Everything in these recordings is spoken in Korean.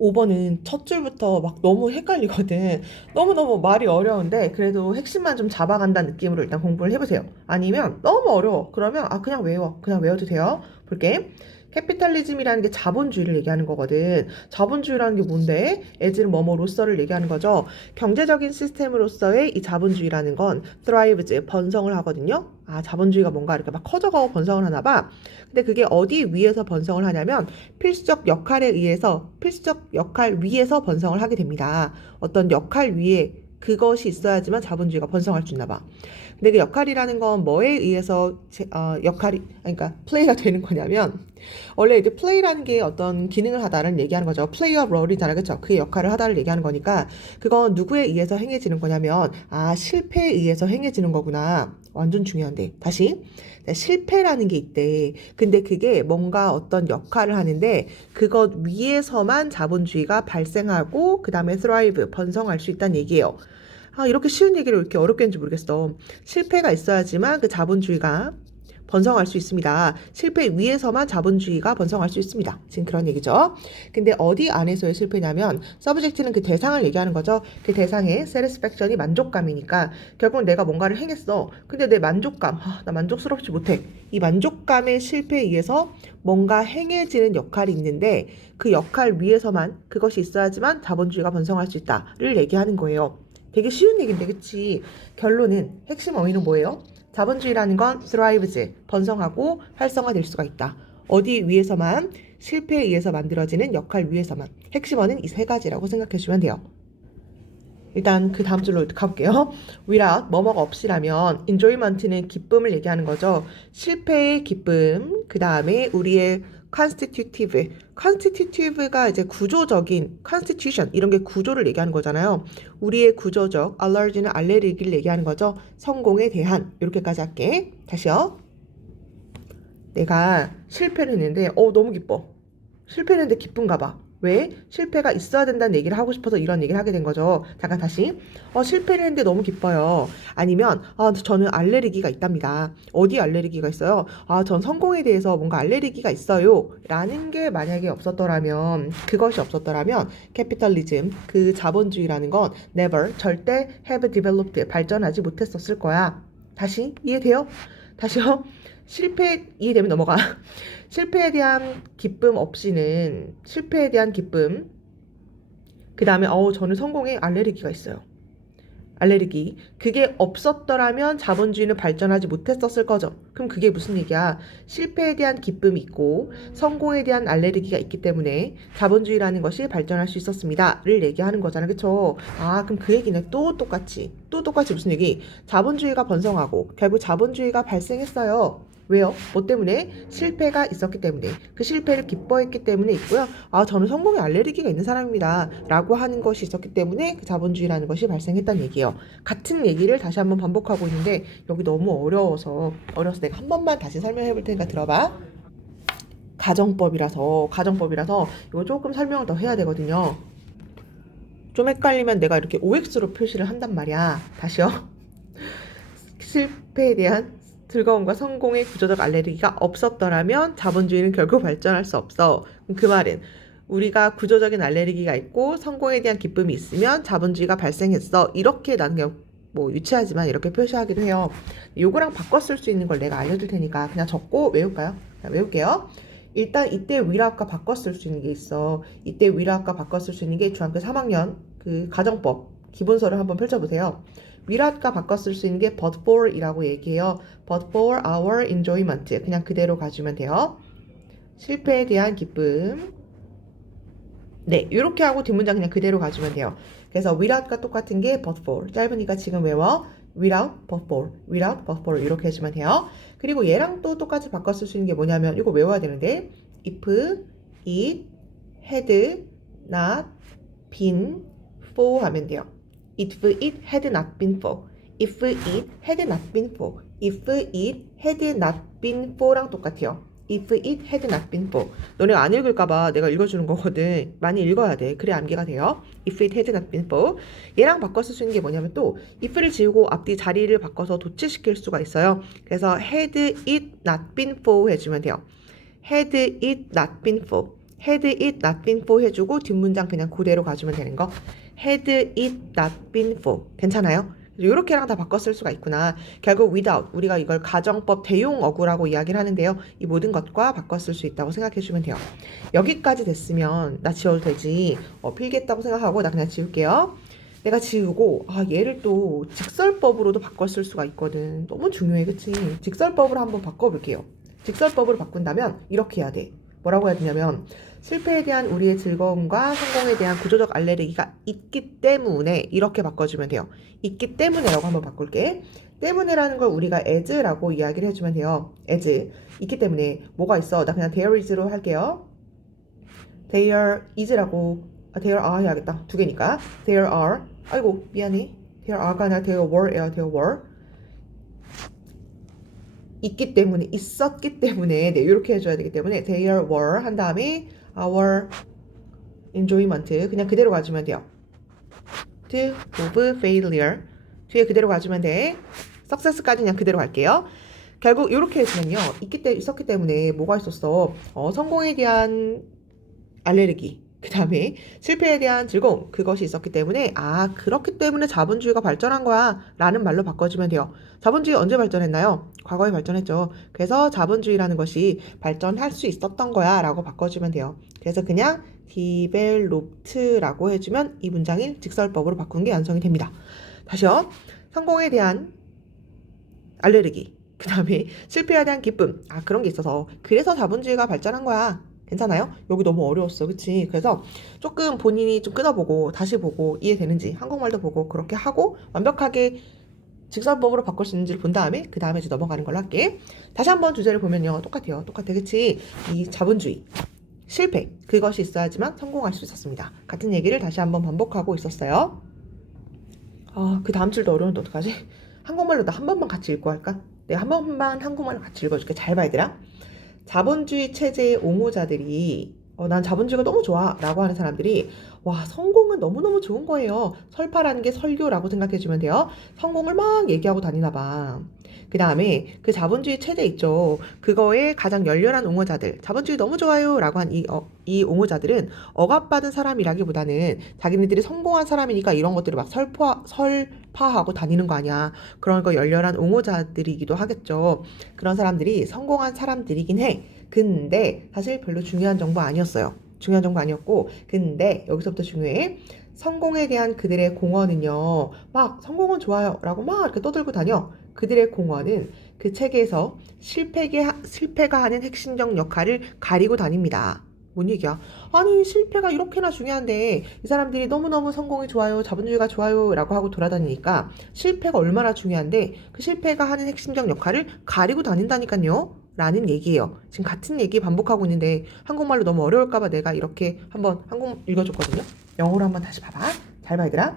5번은 첫 줄부터 막 너무 헷갈리거든. 너무너무 말이 어려운데 그래도 핵심만 좀 잡아간다는 느낌으로 일단 공부를 해보세요. 아니면 너무 어려워. 그러면 그냥 외워. 그냥 외워도 돼요. 볼게. 캐피탈리즘이라는 게 자본주의를 얘기하는 거거든. 자본주의라는 게 뭔데? 에즈는 뭐뭐로서를 얘기하는 거죠. 경제적인 시스템으로서의 이 자본주의라는 건 thrives, 번성을 하거든요. 자본주의가 뭔가 이렇게 막 커져가고 번성을 하나 봐. 근데 그게 어디 위에서 번성을 하냐면 필수적 역할에 의해서 필수적 역할 위에서 번성을 하게 됩니다. 어떤 역할 위에 그것이 있어야지만 자본주의가 번성할 수 있나 봐. 근데 그 역할이라는 건 뭐에 의해서 역할이 그러니까 플레이가 되는 거냐면 원래 이제 플레이라는 게 어떤 기능을 하다를 얘기하는 거죠. 플레이 어 롤이잖아, 그렇죠? 그의 역할을 하다를 얘기하는 거니까 그건 누구에 의해서 행해지는 거냐면 실패에 의해서 행해지는 거구나. 완전 중요한데 다시 실패라는 게 있대. 근데 그게 뭔가 어떤 역할을 하는데 그것 위에서만 자본주의가 발생하고 그 다음에 thrive, 번성할 수 있다는 얘기예요. 이렇게 쉬운 얘기를 왜 이렇게 어렵게 했는지 모르겠어. 실패가 있어야지만 그 자본주의가 번성할 수 있습니다. 실패 위에서만 자본주의가 번성할 수 있습니다. 지금 그런 얘기죠. 근데 어디 안에서의 실패냐면 서브젝트는 그 대상을 얘기하는 거죠. 그 대상의 satisfaction이 만족감이니까 결국 내가 뭔가를 행했어. 근데 내 만족감, 나 만족스럽지 못해. 이 만족감의 실패에 의해서 뭔가 행해지는 역할이 있는데 그 역할 위에서만 그것이 있어야지만 자본주의가 번성할 수 있다를 얘기하는 거예요. 되게 쉬운 얘기인데 그치? 결론은 핵심 어휘는 뭐예요? 자본주의라는 건 thrives, 번성하고 활성화될 수가 있다. 어디 위에서만? 실패에 의해서 만들어지는 역할 위에서만. 핵심어는 이 세 가지라고 생각해 주면 돼요. 일단 그 다음 줄로 가볼게요. without, 뭐뭐가 없이라면 enjoyment는 기쁨을 얘기하는 거죠. 실패의 기쁨, 그 다음에 우리의 constitutive, constitutive가 이제 구조적인 constitution 이런 게 구조를 얘기하는 거잖아요. 우리의 구조적 allergy는 알레르기를 얘기하는 거죠. 성공에 대한 이렇게까지 할게. 다시요. 내가 실패를 했는데 너무 기뻐. 실패를 했는데 기쁜가 봐. 왜? 실패가 있어야 된다는 얘기를 하고 싶어서 이런 얘기를 하게 된 거죠. 잠깐 다시. 실패를 했는데 너무 기뻐요. 아니면 저는 알레르기가 있답니다. 어디 알레르기가 있어요? 전 성공에 대해서 뭔가 알레르기가 있어요. 라는 게 만약에 없었더라면 그것이 없었더라면 캐피탈리즘, 그 자본주의라는 건 never, 절대 have developed, 발전하지 못했었을 거야. 다시 이해돼요? 다시요. 실패 이해되면 넘어가. 실패에 대한 기쁨 없이는 실패에 대한 기쁨. 그 다음에 저는 성공에 알레르기가 있어요. 알레르기. 그게 없었더라면 자본주의는 발전하지 못했었을 거죠. 그럼 그게 무슨 얘기야? 실패에 대한 기쁨이 있고 성공에 대한 알레르기가 있기 때문에 자본주의라는 것이 발전할 수 있었습니다.를 얘기하는 거잖아. 그쵸? 그럼 그 얘기는 또 똑같이 무슨 얘기? 자본주의가 번성하고 결국 자본주의가 발생했어요. 왜요? 뭐 때문에? 실패가 있었기 때문에. 그 실패를 기뻐했기 때문에 있고요. 저는 성공에 알레르기가 있는 사람입니다. 라고 하는 것이 있었기 때문에 그 자본주의라는 것이 발생했다는 얘기예요. 같은 얘기를 다시 한번 반복하고 있는데 여기 너무 어려워서 내가 한 번만 다시 설명해 볼 테니까 들어봐. 가정법이라서 이거 조금 설명을 더 해야 되거든요. 좀 헷갈리면 내가 이렇게 OX로 표시를 한단 말이야. 다시요. 실패에 대한 즐거움과 성공의 구조적 알레르기가 없었더라면 자본주의는 결국 발전할 수 없어. 그 말은 우리가 구조적인 알레르기가 있고 성공에 대한 기쁨이 있으면 자본주의가 발생했어. 이렇게 나는 그냥 뭐 유치하지만 이렇게 표시하기도 해요. 요거랑 바꿔 쓸 수 있는 걸 내가 알려줄 테니까 그냥 적고 외울까요? 외울게요. 일단 이때 위라학과 바꿔 쓸 수 있는 게 있어. 이때 위라학과 바꿔 쓸 수 있는 게 중학교 3학년 그 가정법 기본서를 한번 펼쳐보세요. 위라학과 바꿔 쓸 수 있는 게 but for 이라고 얘기해요. but for our enjoyment. 그냥 그대로 가주면 돼요. 실패에 대한 기쁨. 네, 이렇게 하고 뒷문장 그냥 그대로 가주면 돼요. 그래서 without과 똑같은 게 but for. 짧으니까 지금 외워. without, but for, without, but for 이렇게 해주면 돼요. 그리고 얘랑 또 똑같이 바꿔 쓸 수 있는 게 뭐냐면 이거 외워야 되는데 if it had not been for 하면 돼요. If it had not been for. If it had not been for. If it had not been for랑 똑같아요. If it had not been for. 너네가 안 읽을까봐 내가 읽어주는 거거든. 많이 읽어야 돼. 그래 암기가 돼요. If it had not been for. 얘랑 바꿔 쓸 수 있는 게 뭐냐면 또 if를 지우고 앞뒤 자리를 바꿔서 도치시킬 수가 있어요. 그래서 had it not been for 해주면 돼요. Had it not been for. had it not been for 해주고 뒷문장 그냥 그대로 가주면 되는 거. had it not been for. 괜찮아요? 이렇게랑 다 바꿔 쓸 수가 있구나. 결국 without 우리가 이걸 가정법 대용 어구라고 이야기를 하는데요. 이 모든 것과 바꿔 쓸 수 있다고 생각해 주면 돼요. 여기까지 됐으면 나 지워도 되지. 필기했다고 생각하고 나 그냥 지울게요. 내가 지우고 얘를 또 직설법으로도 바꿔 쓸 수가 있거든. 너무 중요해, 그치? 직설법으로 한번 바꿔볼게요. 직설법으로 바꾼다면 이렇게 해야 돼. 뭐라고 해야 되냐면 실패에 대한 우리의 즐거움과 성공에 대한 구조적 알레르기가 있기 때문에 이렇게 바꿔주면 돼요. 있기 때문에라고 한번 바꿀게. 때문에라는 걸 우리가 as라고 이야기를 해주면 돼요. as. 있기 때문에 뭐가 있어? 나 그냥 there is로 할게요. there is라고 there are 해야겠다. 두 개니까. there are. 아이고 미안해. there are가 아니라 there were예요. there were. 있기 때문에 있었기 때문에 네 이렇게 해줘야 되기 때문에 there were 한 다음에 our enjoyment 그냥 그대로 가주면 돼요. to of failure 뒤에 그대로 가주면 돼. success까지 그냥 그대로 갈게요. 결국 이렇게 해주면요. 있었기 때문에 뭐가 있었어? 성공에 대한 알레르기 그 다음에 실패에 대한 즐거움 그것이 있었기 때문에 그렇기 때문에 자본주의가 발전한 거야 라는 말로 바꿔주면 돼요. 자본주의 언제 발전했나요? 과거에 발전했죠. 그래서 자본주의라는 것이 발전할 수 있었던 거야 라고 바꿔주면 돼요. 그래서 그냥 developed라고 해주면 이 문장을 직설법으로 바꾸는 게 완성이 됩니다. 다시요. 성공에 대한 알레르기 그 다음에 실패에 대한 기쁨 그런 게 있어서 그래서 자본주의가 발전한 거야. 괜찮아요? 여기 너무 어려웠어. 그치? 그래서 조금 본인이 좀 끊어보고 다시 보고 이해되는지 한국말도 보고 그렇게 하고 완벽하게 직설법으로 바꿀 수 있는지를 본 다음에 그 다음에 이제 넘어가는 걸로 할게. 다시 한번 주제를 보면요. 똑같아요. 똑같아. 그치? 이 자본주의 실패 그것이 있어야지만 성공할 수 있었습니다. 같은 얘기를 다시 한번 반복하고 있었어요. 그 다음 줄도 어려운데 어떡하지? 한국말로 나 한 번만 같이 읽고 할까? 내가 한 번만 한국말로 같이 읽어줄게. 잘 봐 얘들아. 자본주의 체제의 옹호자들이 난 자본주의가 너무 좋아 라고 하는 사람들이 와 성공은 너무너무 좋은 거예요. 설파라는 게 설교라고 생각해주면 돼요. 성공을 막 얘기하고 다니나 봐. 그 다음에 그 자본주의 체제 있죠. 그거에 가장 열렬한 옹호자들 자본주의 너무 좋아요 라고 한 이 옹호자들은 억압받은 사람이라기보다는 자기네들이 성공한 사람이니까 이런 것들을 막 설파하고 다니는 거 아니야. 그런 거 열렬한 옹호자들이기도 하겠죠. 그런 사람들이 성공한 사람들이긴 해. 근데 사실 별로 중요한 정보 아니었어요. 중요한 정보 아니었고 근데 여기서부터 중요해. 성공에 대한 그들의 공헌은요. 막 성공은 좋아요 라고 막 이렇게 떠들고 다녀. 그들의 공헌은 그 체계에서 실패가 하는 핵심적 역할을 가리고 다닙니다. 뭔 얘기야? 아니 실패가 이렇게나 중요한데 이 사람들이 너무너무 성공이 좋아요 자본주의가 좋아요 라고 하고 돌아다니니까 실패가 얼마나 중요한데 그 실패가 하는 핵심적 역할을 가리고 다닌다니까요 라는 얘기예요. 지금 같은 얘기 반복하고 있는데 한국말로 너무 어려울까봐 내가 이렇게 한번 한국 읽어줬거든요. 영어로 한번 다시 봐봐. 잘 봐 얘들아.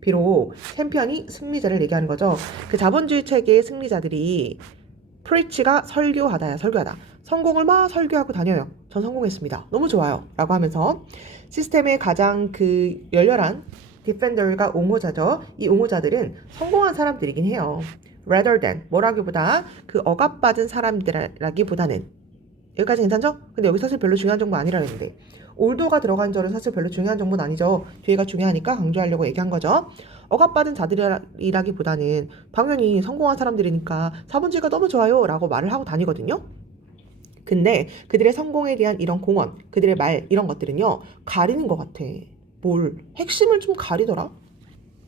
비록 챔피언이 승리자를 얘기하는 거죠. 그 자본주의 체계의 승리자들이 프리치가 설교하다야 설교하다. 성공을 막 설교하고 다녀요. 전 성공했습니다. 너무 좋아요. 라고 하면서 시스템의 가장 그 열렬한 디펜더가 옹호자죠. 이 옹호자들은 성공한 사람들이긴 해요. rather than 뭐라기보다 그 억압받은 사람들라기보다는 여기까지 괜찮죠? 근데 여기 사실 별로 중요한 정보 아니라 했는데 올도가 들어간 절은 사실 별로 중요한 정보는 아니죠. 뒤에가 중요하니까 강조하려고 얘기한 거죠. 억압받은 자들이라기보다는 당연히 성공한 사람들이니까 자본주의가 너무 좋아요 라고 말을 하고 다니거든요. 근데 그들의 성공에 대한 이런 공헌, 그들의 말 이런 것들은요. 가리는 것 같아. 뭘? 핵심을 좀 가리더라?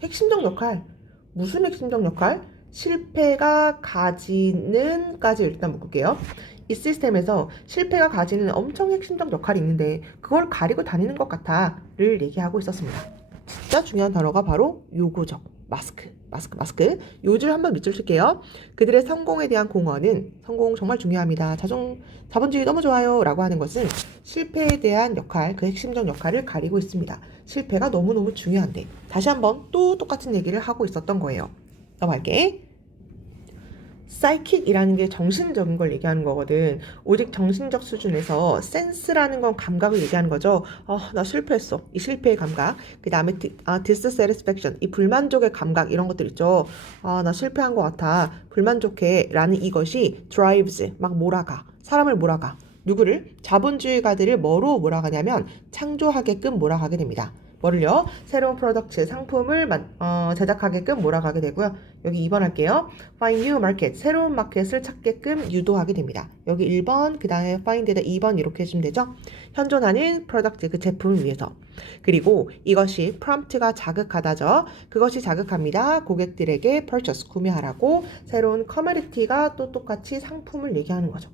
핵심적 역할. 무슨 핵심적 역할? 실패가 가지는까지 일단 묶을게요. 이 시스템에서 실패가 가지는 엄청 핵심적 역할이 있는데 그걸 가리고 다니는 것 같아를 얘기하고 있었습니다. 진짜 중요한 단어가 바로 요거죠. 마스크. 요줄 한번 밑줄 칠게요. 그들의 성공에 대한 공헌은 성공 정말 중요합니다. 자본주의 너무 좋아요 라고 하는 것은 실패에 대한 역할, 그 핵심적 역할을 가리고 있습니다. 실패가 너무너무 중요한데 다시 한번 또 똑같은 얘기를 하고 있었던 거예요. 넘어갈게. 사이킥이라는 게 정신적인 걸 얘기하는 거거든. 오직 정신적 수준에서 센스라는 건 감각을 얘기하는 거죠. 나 실패했어. 이 실패의 감각. 그 다음에 dissatisfaction, 이 불만족의 감각 이런 것들 있죠. 나 실패한 것 같아. 불만족해 라는 이것이 drives, 막 몰아가. 사람을 몰아가. 누구를? 자본주의가들을 뭐로 몰아가냐면 창조하게끔 몰아가게 됩니다. 뭐를요? 새로운 프로덕트, 상품을 제작하게끔 몰아가게 되고요. 여기 2번 할게요. Find new market, 새로운 마켓을 찾게끔 유도하게 됩니다. 여기 1번, 그 다음에 find에다 2번 이렇게 해주면 되죠. 현존하는 프로덕트, 그 제품을 위해서. 그리고 이것이 prompt가 자극하다죠. 그것이 자극합니다. 고객들에게 purchase, 구매하라고 새로운 커머니티가 또 똑같이 상품을 얘기하는 거죠.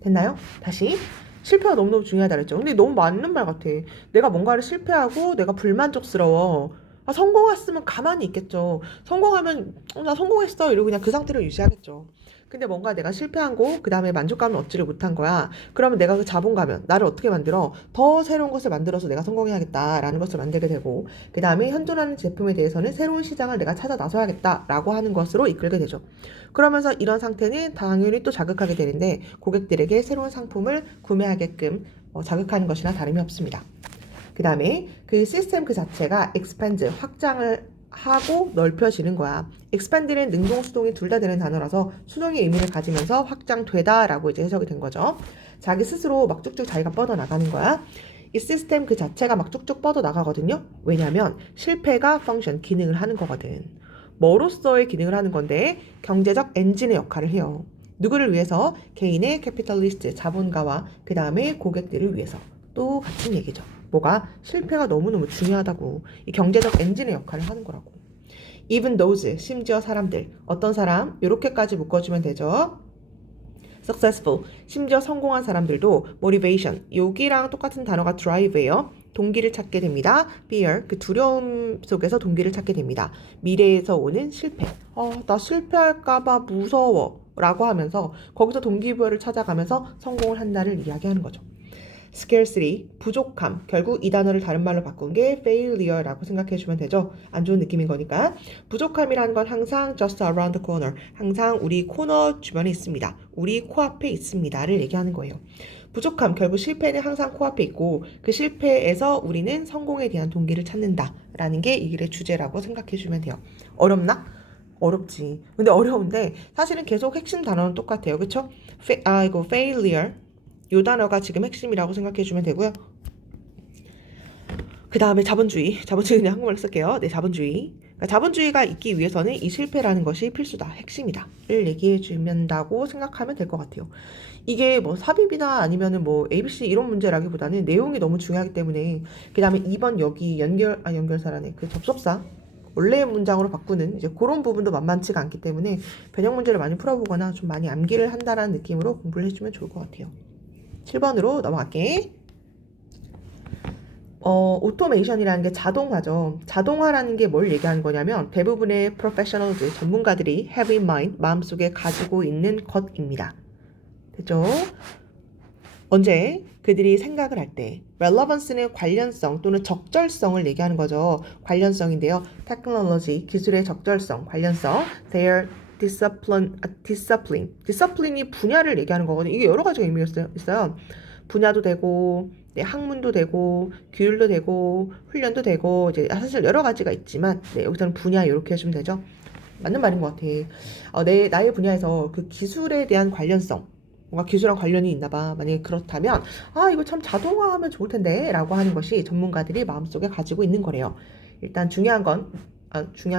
됐나요? 다시. 실패가 너무너무 중요하다 그랬죠. 근데 너무 맞는 말 같아. 내가 뭔가를 실패하고 내가 불만족스러워. 성공했으면 가만히 있겠죠. 성공하면 나 성공했어 이러고 그냥 그 상태로 유지하겠죠. 근데 뭔가 내가 실패한 거 그 다음에 만족감을 얻지를 못한 거야. 그러면 내가 그 자본가면 나를 어떻게 만들어? 더 새로운 것을 만들어서 내가 성공해야겠다라는 것을 만들게 되고 그 다음에 현존하는 제품에 대해서는 새로운 시장을 내가 찾아 나서야겠다라고 하는 것으로 이끌게 되죠. 그러면서 이런 상태는 당연히 또 자극하게 되는데 고객들에게 새로운 상품을 구매하게끔 자극하는 것이나 다름이 없습니다. 그 다음에 그 시스템 그 자체가 expand, 확장을 하고 넓혀지는 거야. expand는 능동, 수동이 둘 다 되는 단어라서 수동의 의미를 가지면서 확장되다 라고 이제 해석이 된 거죠. 자기 스스로 막 쭉쭉 자기가 뻗어나가는 거야. 이 시스템 그 자체가 막 쭉쭉 뻗어나가거든요. 왜냐하면 실패가 펑션, 기능을 하는 거거든. 뭐로서의 기능을 하는 건데 경제적 엔진의 역할을 해요. 누구를 위해서? 개인의 캐피탈리스트, 자본가와 그 다음에 고객들을 위해서. 또 같은 얘기죠. 뭐가? 실패가 너무너무 중요하다고. 이 경제적 엔진의 역할을 하는 거라고. Even those, 심지어 사람들. 어떤 사람? 이렇게까지 묶어주면 되죠. Successful, 심지어 성공한 사람들도 motivation, 여기랑 똑같은 단어가 drive예요. 동기를 찾게 됩니다. Fear, 그 두려움 속에서 동기를 찾게 됩니다. 미래에서 오는 실패. 나 실패할까봐 무서워 라고 하면서 거기서 동기부여를 찾아가면서 성공을 한다를 이야기하는 거죠. scarcity, 부족함. 결국 이 단어를 다른 말로 바꾼 게 failure라고 생각해 주면 되죠. 안 좋은 느낌인 거니까. 부족함이라는 건 항상 just around the corner. 항상 우리 코너 주변에 있습니다. 우리 코앞에 있습니다를 얘기하는 거예요. 부족함, 결국 실패는 항상 코앞에 있고 그 실패에서 우리는 성공에 대한 동기를 찾는다라는 게 이 길의 주제라고 생각해 주면 돼요. 어렵나? 어렵지. 근데 어려운데 사실은 계속 핵심 단어는 똑같아요. 그쵸? 이거 failure. 이 단어가 지금 핵심이라고 생각해 주면 되고요. 그 다음에 자본주의. 자본주의 그냥 한국말로 쓸게요. 네, 자본주의. 그러니까 자본주의가 있기 위해서는 이 실패라는 것이 필수다. 핵심이다. 를 얘기해 주면다고 생각하면 될 것 같아요. 이게 뭐 삽입이나 아니면은 뭐 ABC 이런 문제라기보다는 내용이 너무 중요하기 때문에 그 다음에 2번 여기 연결사라네. 그 접속사. 원래의 문장으로 바꾸는 이제 그런 부분도 만만치가 않기 때문에 변형 문제를 많이 풀어보거나 좀 많이 암기를 한다는 느낌으로 공부를 해주면 좋을 것 같아요. 7번으로 넘어갈게. 오토메이션이라는 게 자동화죠. 자동화라는 게 뭘 얘기하는 거냐면 대부분의 프로페셔널즈, 전문가들이 have in mind, 마음속에 가지고 있는 것입니다. 됐죠? 언제? 그들이 생각을 할 때. relevance는 관련성 또는 적절성을 얘기하는 거죠. 관련성인데요. technology, 기술의 적절성, 관련성. their discipline이 분야를 얘기하는 거거든요. 이게 여러 가지 의미가 있어요. 분야도 되고, 네, 학문도 되고, 규율도 되고, 훈련도 되고, 이제 사실 여러 가지가 있지만, 네, 여기서는 분야 이렇게 해주면 되죠. 맞는 말인 것 같아. 나의 분야에서 그 기술에 대한 관련성, 뭔가 기술랑 관련이 있나 봐. 만약에 그렇다면, 이거 참 자동화하면 좋을 텐데, 라고 하는 것이 전문가들이 마음속에 가지고 있는 거래요. 일단 중요한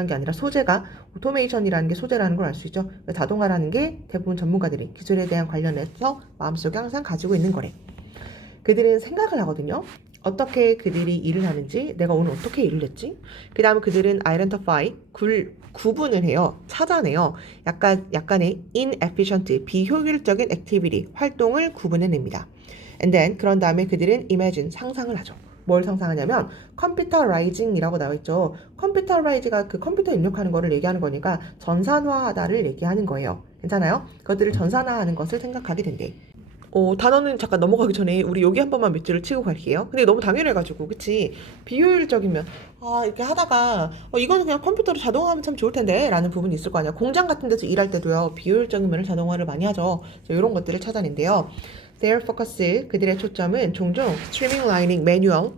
게 아니라 소재가 오토메이션이라는 게 소재라는 걸 알 수 있죠. 자동화라는 게 대부분 전문가들이 기술에 대한 관련해서 마음속에 항상 가지고 있는 거래. 그들은 생각을 하거든요. 어떻게 그들이 일을 하는지, 내가 오늘 어떻게 일을 했지? 그 다음에 그들은 identify, 구분을 해요. 찾아내요. 약간의 inefficient, 비효율적인 activity, 활동을 구분해냅니다. And then, 그런 다음에 그들은 imagine, 상상을 하죠. 뭘 상상하냐면 컴퓨터라이징이라고 나와 있죠. 컴퓨터라이즈가 그 컴퓨터 입력하는 거를 얘기하는 거니까 전산화하다를 얘기하는 거예요. 괜찮아요? 그것들을 전산화하는 것을 생각하게 된대. 단어는 잠깐 넘어가기 전에 우리 여기 한 번만 몇 줄을 치고 갈게요. 근데 너무 당연해가지고 그치? 비효율적이면 이렇게 하다가 이거는 그냥 컴퓨터로 자동화하면 참 좋을 텐데 라는 부분이 있을 거 아니야. 공장 같은 데서 일할 때도요. 비효율적이면 자동화를 많이 하죠. 이런 것들을 찾아낸대요. Their focus, 그들의 초점은 종종 streamlining, 매뉴얼.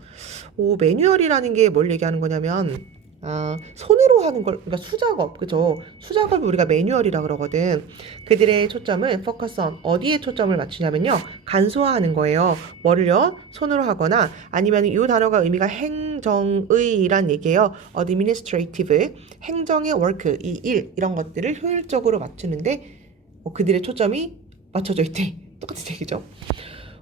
매뉴얼이라는 게 뭘 얘기하는 거냐면 손으로 하는 걸, 그러니까 수작업, 그죠? 수작업을 우리가 매뉴얼이라 그러거든. 그들의 초점은 focus on, 어디에 초점을 맞추냐면요. 간소화하는 거예요. 뭐를요? 손으로 하거나 아니면 이 단어가 의미가 행정의란 얘기예요. administrative, 행정의 work, 이 일, 이런 것들을 효율적으로 맞추는데 그들의 초점이 맞춰져 있대. 똑같은 얘기죠.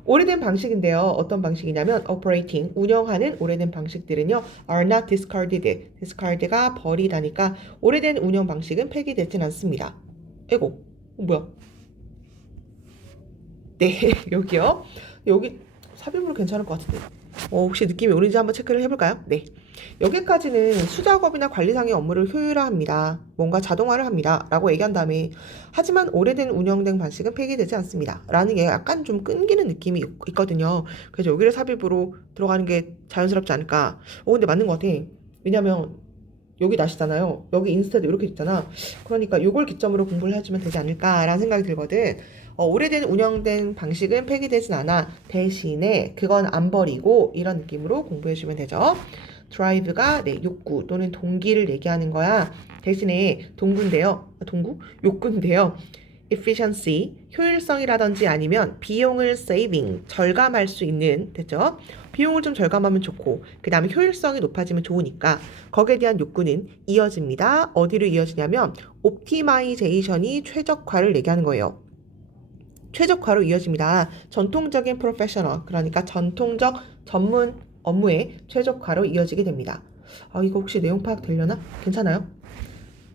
오래된 방식인데요. 어떤 방식이냐면 operating, 운영하는 오래된 방식들은요. are not discarded. discard가 버리다니까 오래된 운영 방식은 폐기되진 않습니다. 에고, 뭐야? 네, 여기요. 여기 삽입으로 괜찮을 것 같은데. 혹시 느낌이 오는지 한번 체크를 해볼까요? 네. 여기까지는 수작업이나 관리상의 업무를 효율화합니다. 뭔가 자동화를 합니다. 라고 얘기한 다음에 하지만 오래된 운영된 방식은 폐기되지 않습니다. 라는 게 약간 좀 끊기는 느낌이 있거든요. 그래서 여기를 삽입으로 들어가는 게 자연스럽지 않을까. 근데 맞는 것 같아. 왜냐면 여기 나시잖아요. 여기 인스타도 이렇게 있잖아. 그러니까 이걸 기점으로 공부를 해주면 되지 않을까라는 생각이 들거든. 오래된 운영된 방식은 폐기되진 않아. 대신에 그건 안 버리고 이런 느낌으로 공부해주면 되죠. drive가 네, 욕구 또는 동기를 얘기하는 거야. 대신에 동구인데요. 동구? 욕구인데요. efficiency, 효율성이라든지 아니면 비용을 saving, 절감할 수 있는, 됐죠? 비용을 좀 절감하면 좋고 그 다음에 효율성이 높아지면 좋으니까 거기에 대한 욕구는 이어집니다. 어디로 이어지냐면 옵티마이제이션이 최적화를 얘기하는 거예요. 최적화로 이어집니다. 전통적인 프로페셔널, 그러니까 전통적 전문 업무의 최적화로 이어지게 됩니다. 이거 혹시 내용 파악 되려나? 괜찮아요?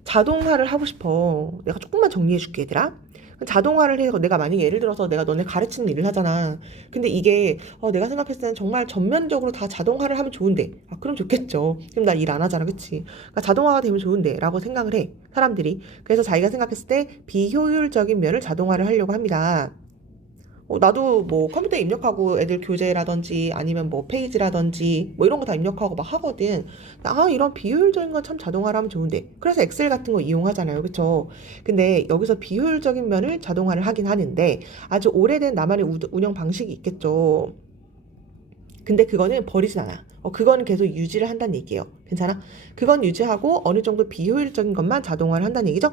자동화를 하고 싶어. 내가 조금만 정리해 줄게, 얘들아. 자동화를 해서 내가 만약에 예를 들어서 내가 너네 가르치는 일을 하잖아. 근데 이게 내가 생각했을 때는 정말 전면적으로 다 자동화를 하면 좋은데. 그럼 좋겠죠. 그럼 나 일 안 하잖아. 그치? 그러니까 자동화가 되면 좋은데 라고 생각을 해. 사람들이. 그래서 자기가 생각했을 때 비효율적인 면을 자동화를 하려고 합니다. 나도 뭐 컴퓨터에 입력하고 애들 교재라든지 아니면 뭐 페이지라든지 뭐 이런 거 다 입력하고 막 하거든. 이런 비효율적인 건 참 자동화로 하면 좋은데. 그래서 엑셀 같은 거 이용하잖아요. 그쵸? 근데 여기서 비효율적인 면을 자동화를 하긴 하는데 아주 오래된 나만의 운영 방식이 있겠죠. 근데 그거는 버리진 않아. 그거는 계속 유지를 한다는 얘기예요. 괜찮아? 그건 유지하고 어느 정도 비효율적인 것만 자동화를 한다는 얘기죠?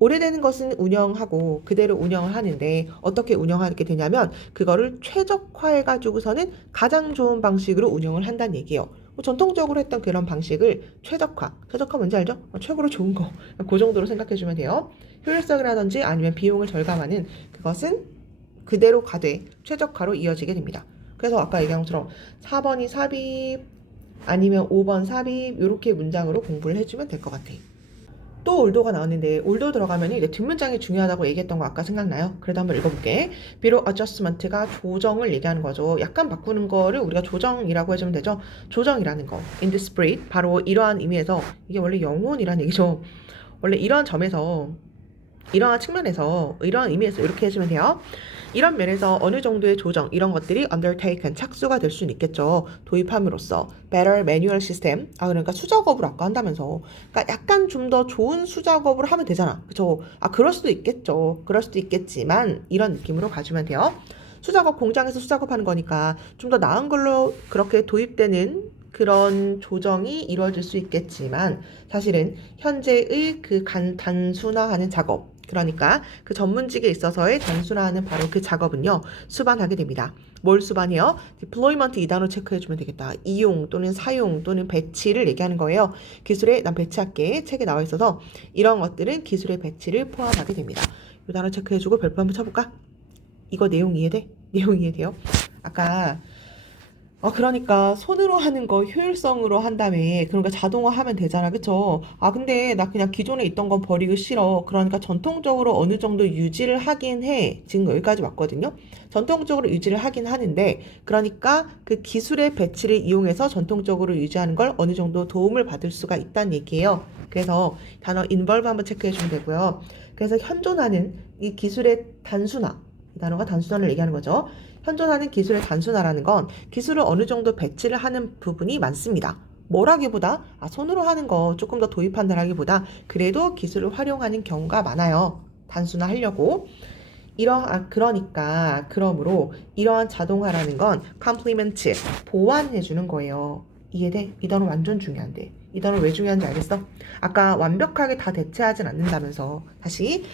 오래되는 것은 운영하고 그대로 운영을 하는데 어떻게 운영하게 되냐면 그거를 최적화해가지고서는 가장 좋은 방식으로 운영을 한다는 얘기예요. 전통적으로 했던 그런 방식을 최적화 뭔지 알죠? 최고로 좋은 거. 그 정도로 생각해주면 돼요. 효율성이라든지 아니면 비용을 절감하는 그것은 그대로 가되 최적화로 이어지게 됩니다. 그래서 아까 얘기한 것처럼 4번이 삽입 아니면 5번 삽입 이렇게 문장으로 공부를 해주면 될 것 같아. 또 올도가 나왔는데 올도 들어가면 이제 뒷문장이 중요하다고 얘기했던 거 아까 생각나요? 그래도 한번 읽어볼게. 비록 adjustment가 조정을 얘기하는 거죠. 약간 바꾸는 거를 우리가 조정이라고 해주면 되죠. 조정이라는 거. in the spirit 바로 이러한 의미에서 이게 원래 영혼이라는 얘기죠. 원래 이러한 점에서 이러한 측면에서 이러한 의미에서 이렇게 해주면 돼요. 이런 면에서 어느 정도의 조정 이런 것들이 undertaken 착수가 될 수는 있겠죠. 도입함으로써 better manual system 그러니까 수작업으로 아까 한다면서 그러니까 약간 좀 더 좋은 수작업으로 하면 되잖아. 그쵸? 그럴 수도 있겠죠. 그럴 수도 있겠지만 이런 느낌으로 가주면 돼요. 수작업 공장에서 수작업하는 거니까 좀 더 나은 걸로 그렇게 도입되는 그런 조정이 이루어질 수 있겠지만 사실은 현재의 그 단순화하는 작업 그러니까 그 전문직에 있어서의 단순화하는 바로 그 작업은요 수반하게 됩니다. 뭘 수반해요? deployment 이 단어 체크해주면 되겠다. 이용 또는 사용 또는 배치를 얘기하는 거예요. 기술에 난 배치할게 책에 나와 있어서 이런 것들은 기술의 배치를 포함하게 됩니다. 이 단어 체크해주고 별표 한번 쳐볼까? 이거 내용 이해돼? 내용 이해돼요? 아까 그러니까 손으로 하는 거 효율성으로 한 다음에 그러니까 자동화하면 되잖아. 그쵸? 근데 나 그냥 기존에 있던 건 버리기 싫어. 그러니까 전통적으로 어느 정도 유지를 하긴 해. 지금 여기까지 왔거든요. 전통적으로 유지를 하긴 하는데 그러니까 그 기술의 배치를 이용해서 전통적으로 유지하는 걸 어느 정도 도움을 받을 수가 있다는 얘기예요. 그래서 단어 involve 한번 체크해 주면 되고요. 그래서 현존하는 이 기술의 단순화 이 단어가 단순화를 얘기하는 거죠. 현존하는 기술의 단순화라는 건 기술을 어느 정도 배치를 하는 부분이 많습니다. 뭐라기보다 손으로 하는 거 조금 더 도입한다라기보다 그래도 기술을 활용하는 경우가 많아요. 단순화하려고. 그러므로 이러한 자동화라는 건 complement, 보완해주는 거예요. 이해돼? 이 단어 완전 중요한데. 이 단어 왜 중요한지 알겠어? 아까 완벽하게 다 대체하진 않는다면서. 다시.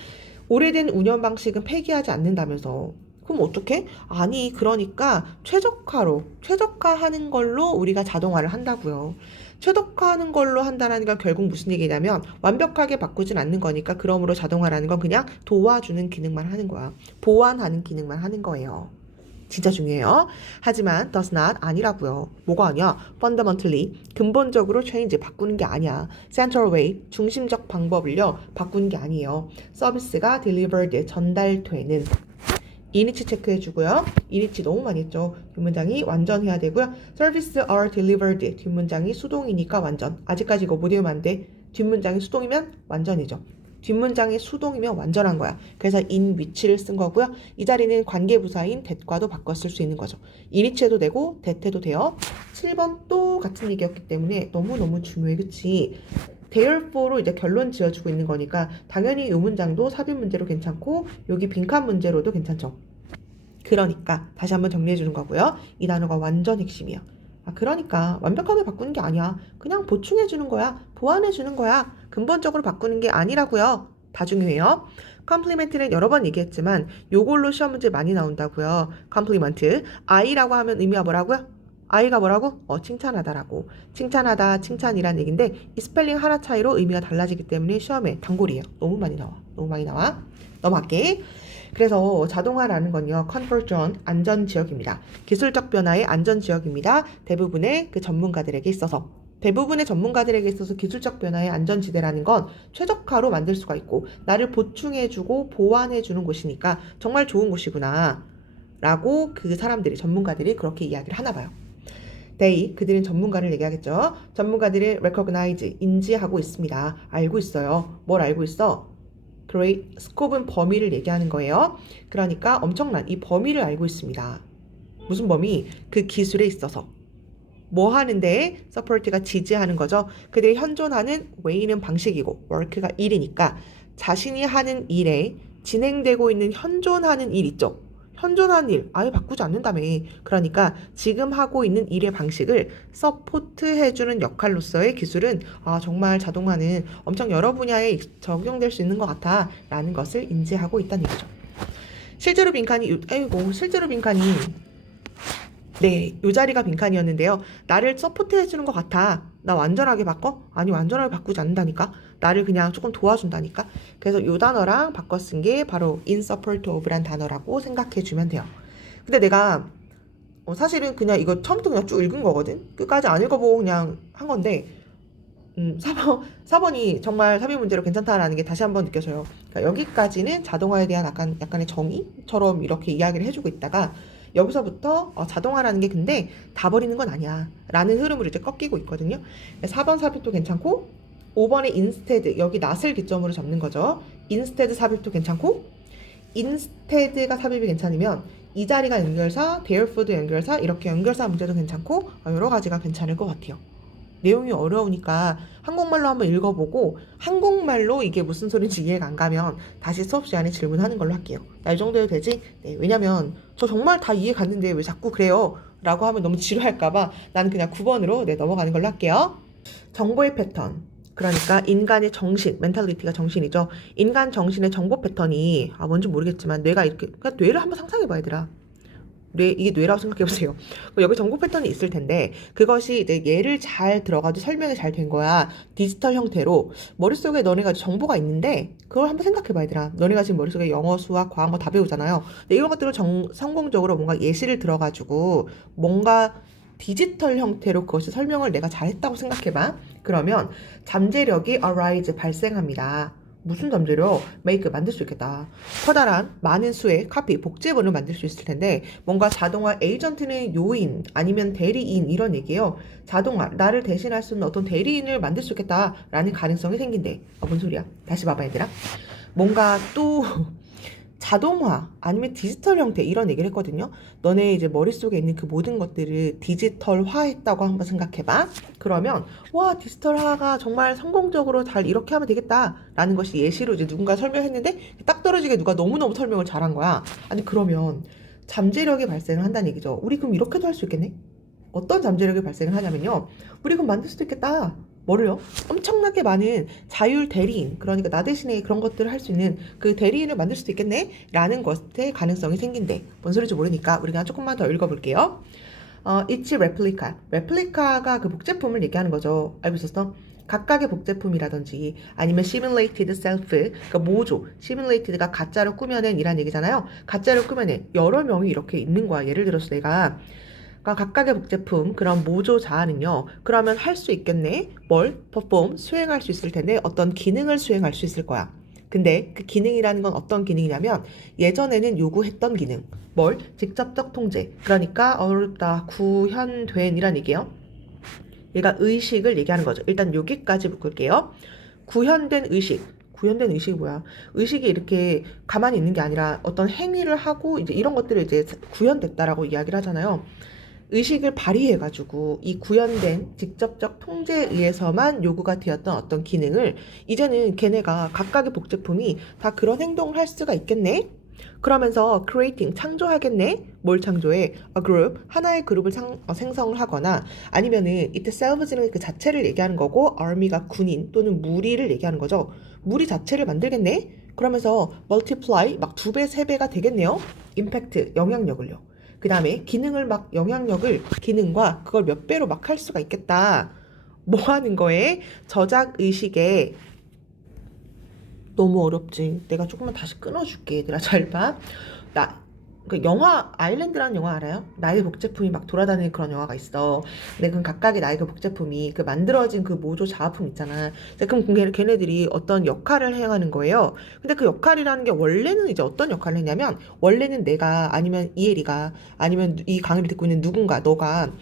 오래된 운영 방식은 폐기하지 않는다면서. 그럼 어떡해? 아니, 그러니까 최적화하는 걸로 우리가 자동화를 한다고요. 최적화하는 걸로 한다는 건 결국 무슨 얘기냐면 완벽하게 바꾸진 않는 거니까 그러므로 자동화라는 건 그냥 도와주는 기능만 하는 거야. 보완하는 기능만 하는 거예요. 진짜 중요해요. 하지만 does not 아니라고요. 뭐가 아니야? fundamentally 근본적으로 change 바꾸는 게 아니야. central way 중심적 방법을요 바꾸는 게 아니에요. 서비스가 delivered 전달되는 이니치 체크해주고요. 이니치 너무 많이 했죠. 뒷문장이 완전해야 되고요. service are delivered 뒷문장이 수동이니까 완전. 아직까지 이거 못 외우면 안 돼. 뒷문장이 수동이면 완전이죠. 뒷문장이 수동이면 완전한 거야. 그래서 in which를 쓴 거고요. 이 자리는 관계부사인 that과도 바꿔 쓸 수 있는 거죠. 이니치 해도 되고 that 해도 돼요. 7번 또 같은 얘기였기 때문에 너무너무 중요해. 그치? therefore로 이제 결론 지어주고 있는 거니까 당연히 이 문장도 삽입 문제로 괜찮고 여기 빈칸 문제로도 괜찮죠. 그러니까 다시 한번 정리해 주는 거고요. 이 단어가 완전 핵심이야. 그러니까 완벽하게 바꾸는 게 아니야. 그냥 보충해 주는 거야. 보완해 주는 거야. 근본적으로 바꾸는 게 아니라고요. 다 중요해요. 컴플리멘트는 여러 번 얘기했지만 요걸로 시험 문제 많이 나온다고요. 컴플리먼트. I라고 하면 의미가 뭐라고요? I가 뭐라고? 칭찬하다라고. 칭찬하다, 칭찬이란 얘기인데 이 스펠링 하나 차이로 의미가 달라지기 때문에 시험에 단골이에요. 너무 많이 나와. 너무 많이 나와. 넘어갈게. 그래서 자동화라는 건요. 컨버전 안전지역입니다. 기술적 변화의 안전지역입니다. 대부분의 전문가들에게 있어서 기술적 변화의 안전지대라는 건 최적화로 만들 수가 있고 나를 보충해주고 보완해주는 곳이니까 정말 좋은 곳이구나 라고 그 사람들이 전문가들이 그렇게 이야기를 하나 봐요. 그들은 전문가를 얘기하겠죠. 전문가들이 recognize, 인지하고 있습니다. 알고 있어요. 뭘 알고 있어? great, scope은 범위를 얘기하는 거예요. 그러니까 엄청난 이 범위를 알고 있습니다. 무슨 범위? 그 기술에 있어서. 뭐 하는데? support가 지지하는 거죠. 그들이 현존하는 way는 방식이고 work가 일이니까 자신이 하는 일에 진행되고 있는 현존하는 일 있죠. 현존하는 일 아예 바꾸지 않는다며. 그러니까 지금 하고 있는 일의 방식을 서포트해주는 역할로서의 기술은 정말 자동화는 엄청 여러 분야에 적용될 수 있는 것 같아 라는 것을 인지하고 있다는 얘기죠. 실제로 빈칸이 네, 요 자리가 빈칸이었는데요. 나를 서포트해주는 것 같아. 나 완전하게 바꿔? 아니, 완전하게 바꾸지 않는다니까. 나를 그냥 조금 도와준다니까. 그래서 요 단어랑 바꿔 쓴 게 바로 in support of란 단어라고 생각해주면 돼요. 근데 내가 사실은 그냥 이거 처음부터 그냥 쭉 읽은 거거든. 끝까지 안 읽어보고 그냥 한 건데 4번이 정말 삽입 문제로 괜찮다라는 게 다시 한번 느껴져요. 그러니까 여기까지는 자동화에 대한 약간의 정의처럼 이렇게 이야기를 해주고 있다가 여기서부터 자동화라는 게 근데 다 버리는 건 아니야 라는 흐름으로 이제 꺾이고 있거든요. 4번 삽입도 괜찮고 5번의 instead 여기 not을 기점으로 잡는 거죠. instead 삽입도 괜찮고 instead가 삽입이 괜찮으면 이 자리가 연결사, therefore도 연결사 이렇게 연결사 문제도 괜찮고 여러 가지가 괜찮을 것 같아요. 내용이 어려우니까 한국말로 한번 읽어보고 한국말로 이게 무슨 소리인지 이해가 안 가면 다시 수업 시간에 질문하는 걸로 할게요. 나 이 정도 해도 되지? 네, 왜냐면 저 정말 다 이해 갔는데 왜 자꾸 그래요? 라고 하면 너무 지루할까봐 나는 그냥 9번으로 넘어가는 걸로 할게요. 정보의 패턴. 그러니까 인간의 정신, 멘탈리티가 정신이죠. 인간 정신의 정보 패턴이 뭔지 모르겠지만 뇌가 이렇게 그러니까 뇌를 한번 상상해봐 얘들아. 이게 뇌라고 생각해보세요. 여기 정보 패턴이 있을 텐데 그것이 이제 예를 잘 들어가지고 설명이 잘 된 거야. 디지털 형태로 머릿속에 너네가 정보가 있는데 그걸 한번 생각해봐 얘들아. 너네가 지금 머릿속에 영어, 수학, 과학 뭐 다 배우잖아요. 근데 이런 것들을 성공적으로 뭔가 예시를 들어가지고 뭔가 디지털 형태로 그것이 설명을 내가 잘했다고 생각해봐. 그러면 잠재력이 arise 발생합니다. 무슨 잠재력? make 만들 수 있겠다. 커다란 많은 수의 카피 복제본을 만들 수 있을 텐데 뭔가 자동화 에이전트는 요인 아니면 대리인 이런 얘기예요. 자동화 나를 대신할 수 있는 어떤 대리인을 만들 수 있겠다라는 가능성이 생긴대. 뭔 소리야? 다시 봐봐 얘들아. 뭔가 또 자동화 아니면 디지털 형태 이런 얘기를 했거든요. 너네 이제 머릿속에 있는 그 모든 것들을 디지털화했다고 한번 생각해봐. 그러면 와 디지털화가 정말 성공적으로 잘 이렇게 하면 되겠다라는 것이 예시로 이제 누군가 설명했는데 딱 떨어지게 누가 너무너무 설명을 잘한 거야. 아니 그러면 잠재력이 발생을 한다는 얘기죠. 우리 그럼 이렇게도 할 수 있겠네? 어떤 잠재력이 발생을 하냐면요. 우리 그럼 만들 수도 있겠다. 뭐를요? 엄청나게 많은 자율 대리인, 그러니까 나 대신에 그런 것들을 할 수 있는 그 대리인을 만들 수도 있겠네? 라는 것에 가능성이 생긴대. 뭔 소리인지 모르니까 우리가 조금만 더 읽어볼게요. it's replica. replica가 그 복제품을 얘기하는 거죠. 알고 있었어? 각각의 복제품이라든지 아니면 simulated self, 그러니까 모조, simulated가 가짜로 꾸며낸 이란 얘기잖아요. 가짜로 꾸며낸 여러 명이 이렇게 있는 거야. 예를 들어서 내가 각각의 복제품, 그런 모조 자아는요, 그러면 할 수 있겠네? 뭘? perform, 수행할 수 있을 텐데 어떤 기능을 수행할 수 있을 거야. 근데 그 기능이라는 건 어떤 기능이냐면 예전에는 요구했던 기능, 뭘? 직접적 통제. 그러니까 어렵다, 구현된이란 얘기예요. 얘가 의식을 얘기하는 거죠. 일단 여기까지 묶을게요. 구현된 의식. 구현된 의식이 뭐야? 의식이 이렇게 가만히 있는 게 아니라 어떤 행위를 하고 이제 이런 것들을 이제 구현됐다라고 이야기를 하잖아요. 의식을 발휘해가지고 이 구현된 직접적 통제에 의해서만 요구가 되었던 어떤 기능을 이제는 걔네가 각각의 복제품이 다 그런 행동을 할 수가 있겠네? 그러면서 creating, 창조하겠네? 뭘 창조해? A group, 하나의 그룹을 생성을 하거나 아니면은 it selves는 그 자체를 얘기하는 거고 army가 군인 또는 무리를 얘기하는 거죠. 무리 자체를 만들겠네? 그러면서 multiply, 막 2배, 3배가 되겠네요? impact, 영향력을요. 그 다음에 기능을 막 영향력을 기능과 그걸 몇 배로 막 할 수가 있겠다. 뭐 하는 거에? 저작 의식에 너무 어렵지. 내가 조금만 다시 끊어줄게. 얘들아 잘 봐. 그 영화 아일랜드라는 영화 알아요? 나의 복제품이 막 돌아다니는 그런 영화가 있어. 근데 그 각각의 나의 그 복제품이 그 만들어진 그 모조 자아품 있잖아. 그럼 걔네들이 어떤 역할을 행하는 거예요. 근데 그 역할이라는 게 원래는 이제 어떤 역할을 했냐면 원래는 내가 아니면 이혜리가 아니면 이 강의를 듣고 있는 누군가 너가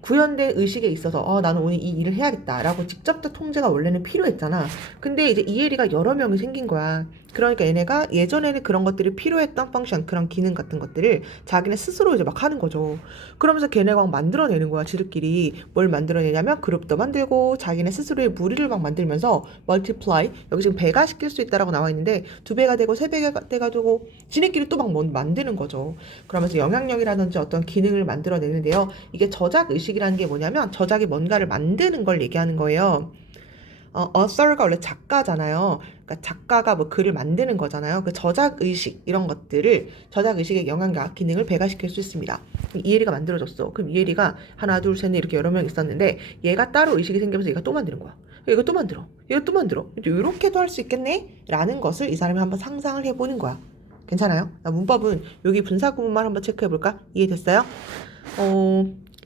구현된 의식에 있어서 나는 오늘 이 일을 해야겠다라고 직접적 통제가 원래는 필요했잖아. 근데 이제 이혜리가 여러 명이 생긴 거야. 그러니까 얘네가 예전에는 그런 것들이 필요했던 펑션, 그런 기능 같은 것들을 자기네 스스로 이제 막 하는 거죠. 그러면서 걔네가 막 만들어내는 거야. 지들끼리 뭘 만들어내냐면 그룹도 만들고 자기네 스스로의 무리를 막 만들면서 multiply, 여기 지금 배가 시킬 수 있다라고 나와 있는데 2배가 되고 3배가 돼가지고 지네끼리 또 막 만드는 거죠. 그러면서 영향력이라든지 어떤 기능을 만들어내는데요. 이게 저작 의식이라는 게 뭐냐면 저작이 뭔가를 만드는 걸 얘기하는 거예요. author가 원래 작가잖아요. 그러니까 작가가 뭐 글을 만드는 거잖아요. 그 저작 의식 이런 것들을 저작 의식의 영향과 기능을 배가시킬 수 있습니다. 이혜리가 만들어졌어. 그럼 이혜리가 하나 둘 셋 넷 이렇게 여러 명 있었는데 얘가 따로 의식이 생기면서 얘가 또 만드는 거야. 이거 또 만들어. 이거 또 만들어. 이렇게도 할 수 있겠네? 라는 것을 이 사람이 한번 상상을 해보는 거야. 괜찮아요? 문법은 여기 분사 구문만 한번 체크해볼까? 이해됐어요?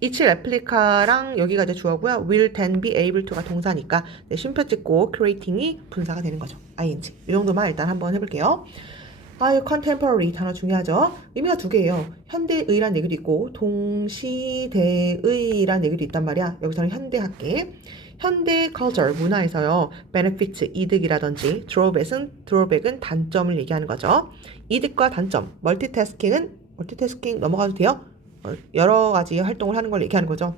each replica랑 여기가 이제 주어고요. will then be able to가 동사니까 쉼표 찍고 creating이 분사가 되는 거죠. ing. 이 정도만 일단 한번 해볼게요. contemporary 단어 중요하죠. 의미가 2개예요. 현대의란 얘기도 있고 동시대의란 얘기도 있단 말이야. 여기서는 현대 할게. 현대 culture 문화에서요. benefit 이득이라든지 drawback은 단점을 얘기하는 거죠. 이득과 단점. 멀티태스킹 넘어가도 돼요? 여러 가지 활동을 하는 걸 얘기하는 거죠.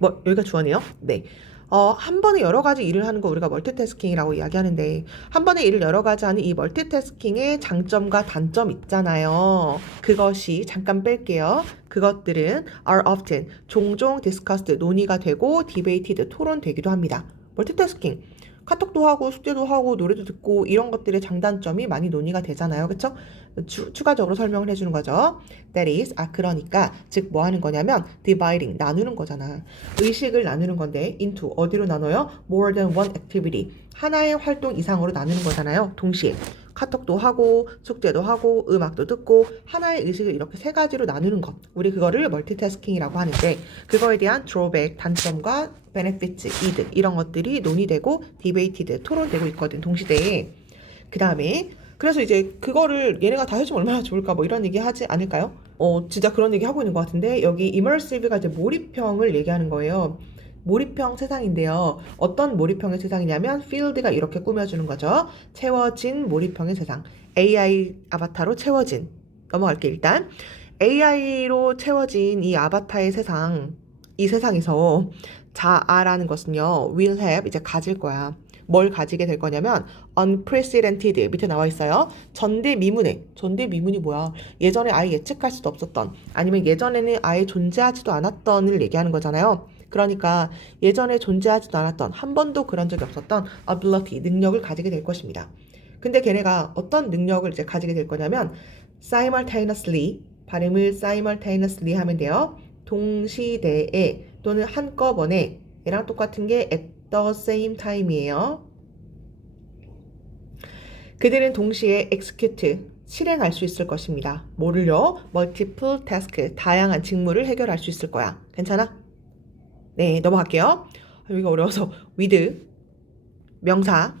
여기가 주어네요. 네. 한 번에 여러 가지 일을 하는 거 우리가 멀티태스킹이라고 이야기하는데 한 번에 일을 여러 가지 하는 이 멀티태스킹의 장점과 단점 있잖아요. 그것이 잠깐 뺄게요. 그것들은 are often 종종 discussed 논의가 되고 debated 토론되기도 합니다. 멀티태스킹 카톡도 하고 숙제도 하고 노래도 듣고 이런 것들의 장단점이 많이 논의가 되잖아요. 그쵸? 추가적으로 설명을 해주는 거죠. That is, 그러니까 즉 뭐 하는 거냐면 dividing, 나누는 거잖아. 의식을 나누는 건데 into, 어디로 나눠요? More than one activity, 하나의 활동 이상으로 나누는 거잖아요. 동시에 카톡도 하고 숙제도 하고 음악도 듣고 하나의 의식을 이렇게 3가지로 나누는 것, 우리 그거를 멀티태스킹이라고 하는데 그거에 대한 drawback, 단점과 benefits, 이득 이런 것들이 논의되고 debated, 토론되고 있거든, 동시대에. 그 다음에 그래서 이제 그거를 얘네가 다 해주면 얼마나 좋을까 뭐 이런 얘기 하지 않을까요? 진짜 그런 얘기 하고 있는 것 같은데 여기 immersive가 이제 몰입형을 얘기하는 거예요. 몰입형 세상인데요. 어떤 몰입형의 세상이냐면 필드가 이렇게 꾸며주는 거죠. 채워진 몰입형의 세상. AI 아바타로 채워진. 넘어갈게 일단. AI로 채워진 이 아바타의 세상. 이 세상에서 자아라는 것은요. will have 이제 가질 거야. 뭘 가지게 될 거냐면 unprecedented 밑에 나와 있어요. 전대미문의 전대미문이 뭐야? 예전에 아예 예측할 수도 없었던 아니면 예전에는 아예 존재하지도 않았던을 얘기하는 거잖아요. 그러니까 예전에 존재하지도 않았던 한 번도 그런 적이 없었던 ability 능력을 가지게 될 것입니다. 근데 걔네가 어떤 능력을 이제 가지게 될 거냐면 simultaneously 발음을 simultaneously 하면 돼요. 동시대에 또는 한꺼번에 얘랑 똑같은 게 at the same time이에요. 그들은 동시에 execute 실행할 수 있을 것입니다. 뭐를요? multiple task 다양한 직무를 해결할 수 있을 거야. 괜찮아? 네, 넘어갈게요. 여기가 어려워서 with 명사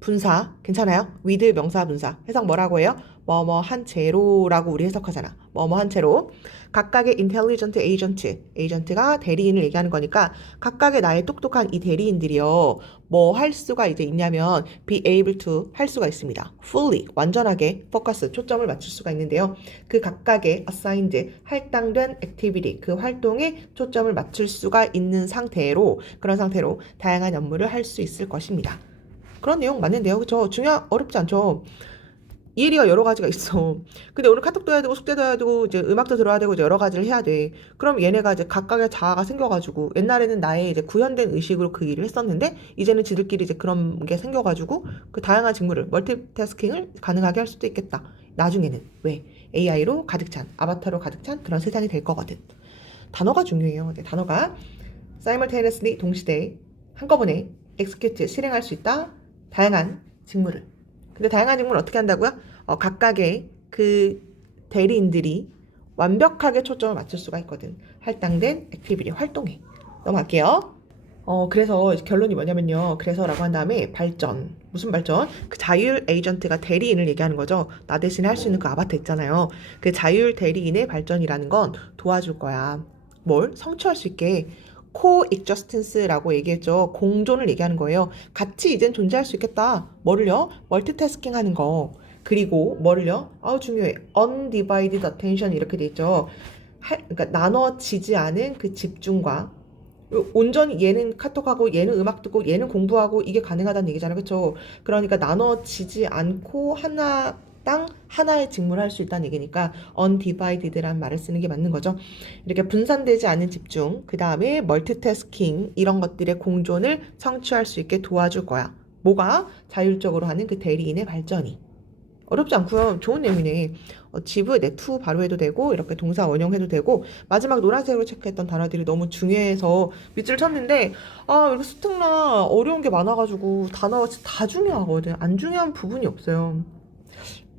분사 괜찮아요? with 명사 분사 해석 뭐라고 해요? 뭐뭐 한 채로라고 우리 해석하잖아. 뭐뭐 한 채로 각각의 intelligent agent가 대리인을 얘기하는 거니까 각각의 나의 똑똑한 이 대리인들이요. 뭐 할 수가 이제 있냐면 be able to 할 수가 있습니다. fully 완전하게 focus 초점을 맞출 수가 있는데요. 그 각각의 assigned 할당된 activity 그 활동에 초점을 맞출 수가 있는 상태로 그런 상태로 다양한 업무를 할 수 있을 것입니다. 그런 내용 맞는데요. 그쵸? 어렵지 않죠? 일이가 여러 가지가 있어. 근데 오늘 카톡도 해야 되고, 숙제도 해야 되고, 이제 음악도 들어야 되고, 이제 여러 가지를 해야 돼. 그럼 얘네가 이제 각각의 자아가 생겨가지고, 옛날에는 나의 이제 구현된 의식으로 그 일을 했었는데, 이제는 지들끼리 이제 그런 게 생겨가지고, 그 다양한 직무를, 멀티태스킹을 가능하게 할 수도 있겠다. 나중에는. 왜? AI로 가득 찬, 아바타로 가득 찬 그런 세상이 될 거거든. 단어가 중요해요. 네, 단어가 simultaneously 동시대에 한꺼번에 execute 실행할 수 있다. 다양한 직무를. 근데 다양한 직무를 어떻게 한다고요? 각각의 그 대리인들이 완벽하게 초점을 맞출 수가 있거든. 할당된 액티비티 활동에. 넘어갈게요. 그래서 결론이 뭐냐면요. 그래서라고 한 다음에 발전. 무슨 발전? 그 자율 에이전트가 대리인을 얘기하는 거죠. 나 대신에 할 수 있는 그 아바타 있잖아요. 그 자율 대리인의 발전이라는 건 도와줄 거야. 뭘? 성취할 수 있게. 코익저스턴스라고 얘기했죠. 공존을 얘기하는 거예요. 같이 이젠 존재할 수 있겠다. 뭐를요? 멀티태스킹 하는 거. 그리고 뭐를요? 중요해. undivided attention 이렇게 돼 있죠. 그러니까 나눠지지 않은 그 집중과 온전히 얘는 카톡하고 얘는 음악 듣고 얘는 공부하고 이게 가능하다는 얘기잖아요. 그렇죠? 그러니까 나눠지지 않고 하나당 하나의 직무를 할 수 있다는 얘기니까 undivided라는 말을 쓰는 게 맞는 거죠. 이렇게 분산되지 않은 집중, 그 다음에 멀티태스킹 이런 것들의 공존을 성취할 수 있게 도와줄 거야. 뭐가? 자율적으로 하는 그 대리인의 발전이. 어렵지 않고요. 좋은 내용이네. 지브, 네투 바로 해도 되고 이렇게 동사 원형해도 되고 마지막 노란색으로 체크했던 단어들이 너무 중요해서 밑줄 쳤는데 이렇게 스특나 어려운 게 많아가지고 단어가 진짜 다 중요하거든. 안 중요한 부분이 없어요.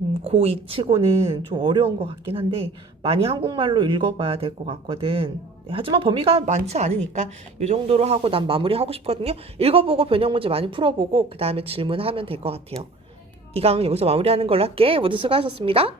고2 치고는 좀 어려운 것 같긴 한데 많이 한국말로 읽어봐야 될 것 같거든. 네, 하지만 범위가 많지 않으니까 이 정도로 하고 난 마무리하고 싶거든요. 읽어보고 변형 문제 많이 풀어보고 그 다음에 질문하면 될 것 같아요. 이 강은 여기서 마무리하는 걸로 할게. 모두 수고하셨습니다.